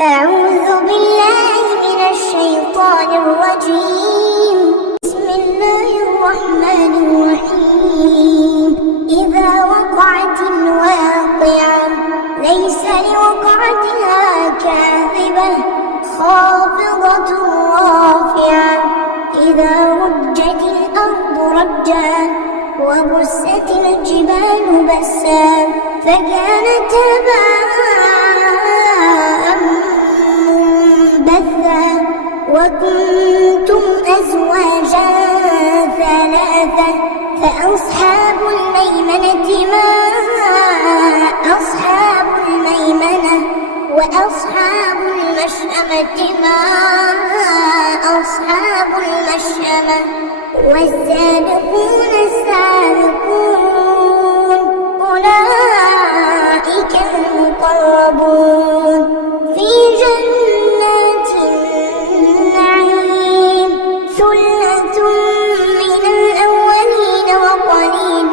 أعوذ بالله من الشيطان الرجيم. بسم الله الرحمن الرحيم. إذا وقعت الواقعة ليس لوقعتها كاذبة خافضة رافعة. إذا رجت الأرض رجا وبست الجبال بسا فكانت هباء منبثا وكنتم أزواجا ثلاثة فأصحاب الميمنة ما أصحاب الميمنة وأصحاب المشأمة ما أصحاب المشأمة والسابقون السابقون أولئك المقربون في جنات النعيم. ثلة من الأولين وقليل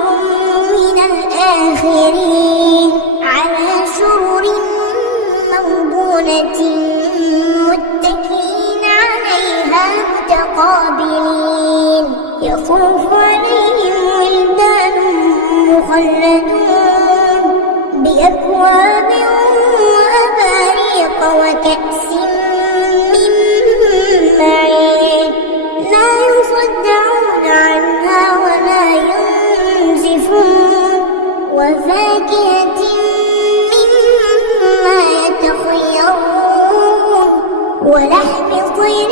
من الآخرين على سرر موضونة متكئين عليها متقابلين. يطوف عليهم ولدان مخلدون بأكواب وأباريق وكأس من معين لا يصدعون عنها ولا ينزفون وفاكهة مما يتخيرون ولحم طير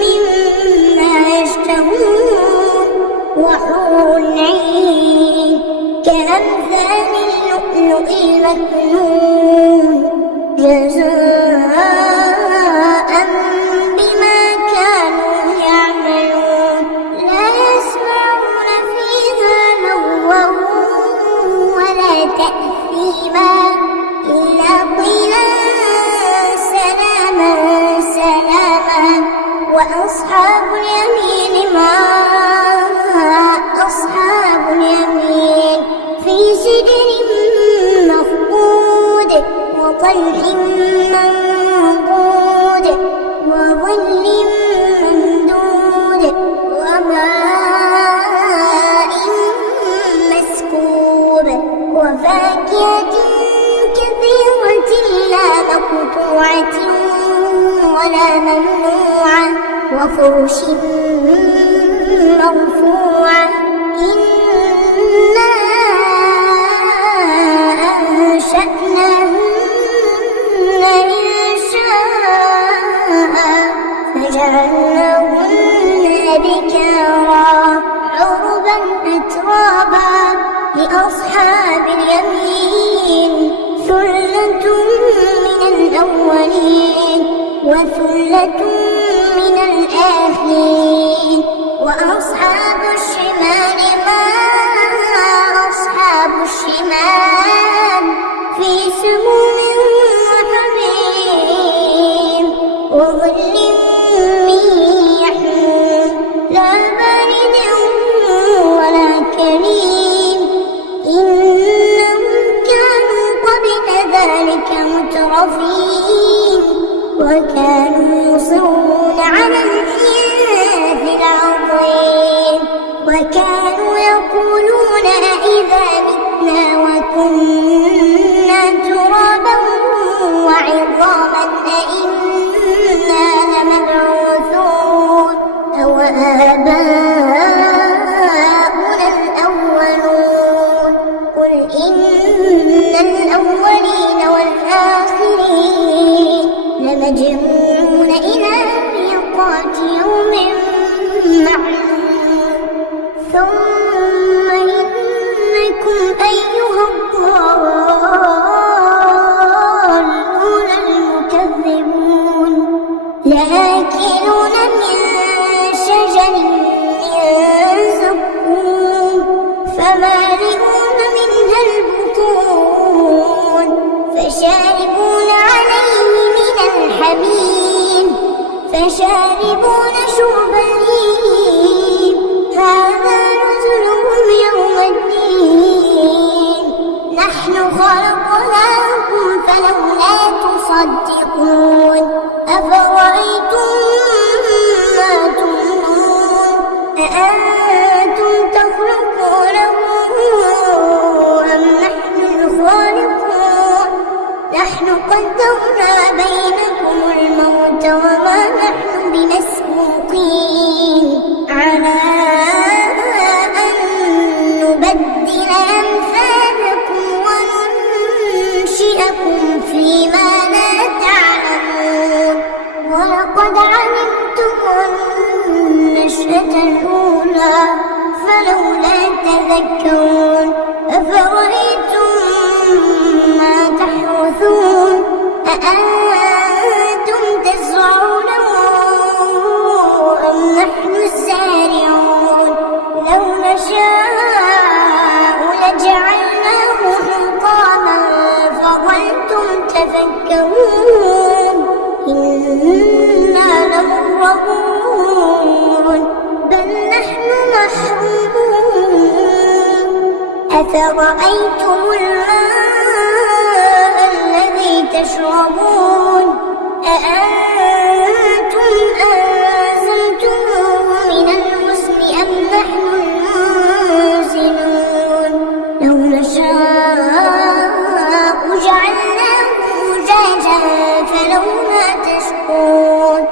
مما يشتهون وحور عين كأمثال اللؤلؤ المكنون جزاء بما كانوا يعملون. لا يسمعون فيها لغوا ولا تأثيما إلا قيلا سلاما سلاما. وأصحاب اليمين ما أصحاب اليمين في سدر مخضود وطلح منضود وظل ممدود وماء مسكوب وفاكهة كثيرة لا مقطوعة ولا ممنوعة وفرش مرفوعة. إنا أنشأناهن إنشاء فجعلناهن أبكارا عربا أترابا لأصحاب اليمين. ثلة من الأولين وثلة من الآخرين. وأصحاب الشمال ما أصحاب الشمال في سموم وحميم وظل من يحموم لا بارد ولا كريم. إنهم كانوا قبل ذلك مترفين وكانوا يصرون على الحنث العظيم وكانوا يقولون أإذا متنا وكنا ترابا وعظاما أإنا لمبعوثون أو آباؤنا الأولون. قل إن الأولين والآخرين لمجموعون إلى ميقات يوم معلوم. ثم إنكم أيها الضالون المكذبون لآكلون من شجر من زقوم فمالئون منها البطون فشاربون عليه من الحميم فشاربون شرب الهيم. هذا نزلهم يوم الدين. نحن خلقناكم فلولا تصدقون. أفرأيتم ما تمنون أأنتم تخلقونه أم نحن الخالقون نحن قدرنا بينكم الموت وما نحن بمسبوقين على أن نبدل أمثالكم وننشئكم فيما لا تعلمون ولقد علمتم النشأة الأولى فلولا تذكرون أفرأيتم ما تحرثون أأنتم تزرعونه أم نحن الزارعون لو نشاء لجعلناه حطاما فظلتم تفكرون إنا لمغرمون بل نحن محرومون أفرأيتم الماء الذي تشربون أأنتم أنزلتموه من المزن أم نحن المنزلون لو نشاء جعلناه أجاجا فلولا تشكرون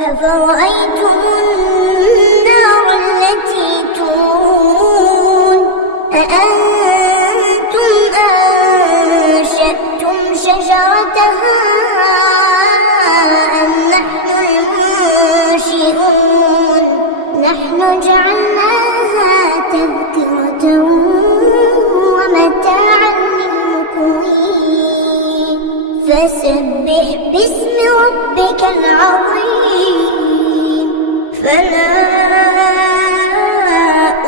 أفرأيتم النار التي تورون أأنتم أنشأتم شجرتها أم نحن المنشئون نحن جعلناها تذكرة ومتاعا للمقوين فسبح باسم ربك العظيم فلا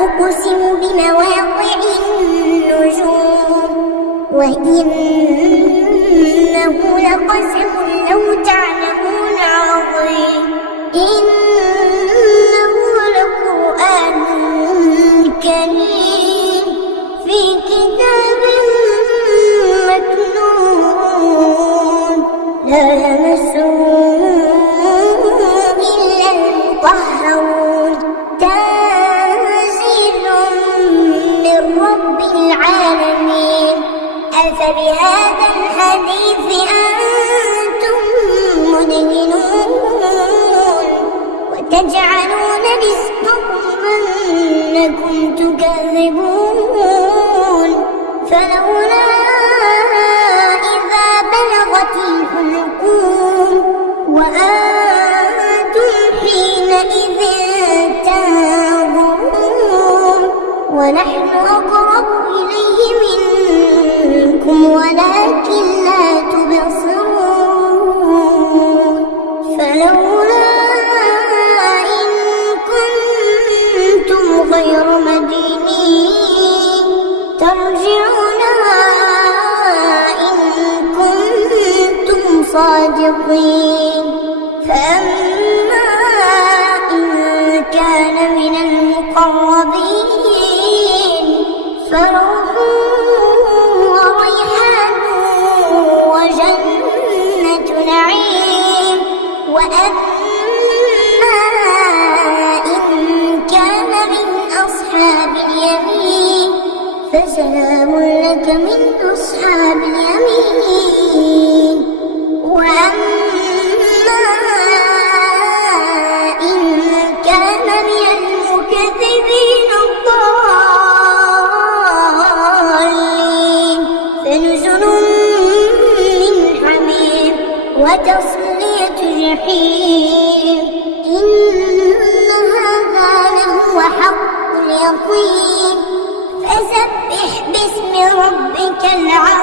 أقسم بمواقع النجوم وإنه لقسم لو تعلمون عظيم إنه لقرآن كريم في كتاب مكنون لا يمسه إلا المطهرون تنزيل من رب العالمين أفبهذا الحديث أنتم مدهنون وتجعلون رزقكم أنكم تكذبون فلولا إذا بلغت الحلقوم وأنتم حينئذ تنظرون ونحن أقرب إليه منكم ولكن لا تبصرون فلولا إن كنتم غير مدينين ترجعونها إن كنتم صادقين فأما إن كان من المقربين فروح وريحان وجنة نعيم وأما إن كان من أصحاب اليمين فسلام لك من أصحاب اليمين وأما إن كان من المكذبين الضالين فنزل من حميم وتصلية جحيم إن هذا لهو حق اليقين فسبح باسم ربك العظيم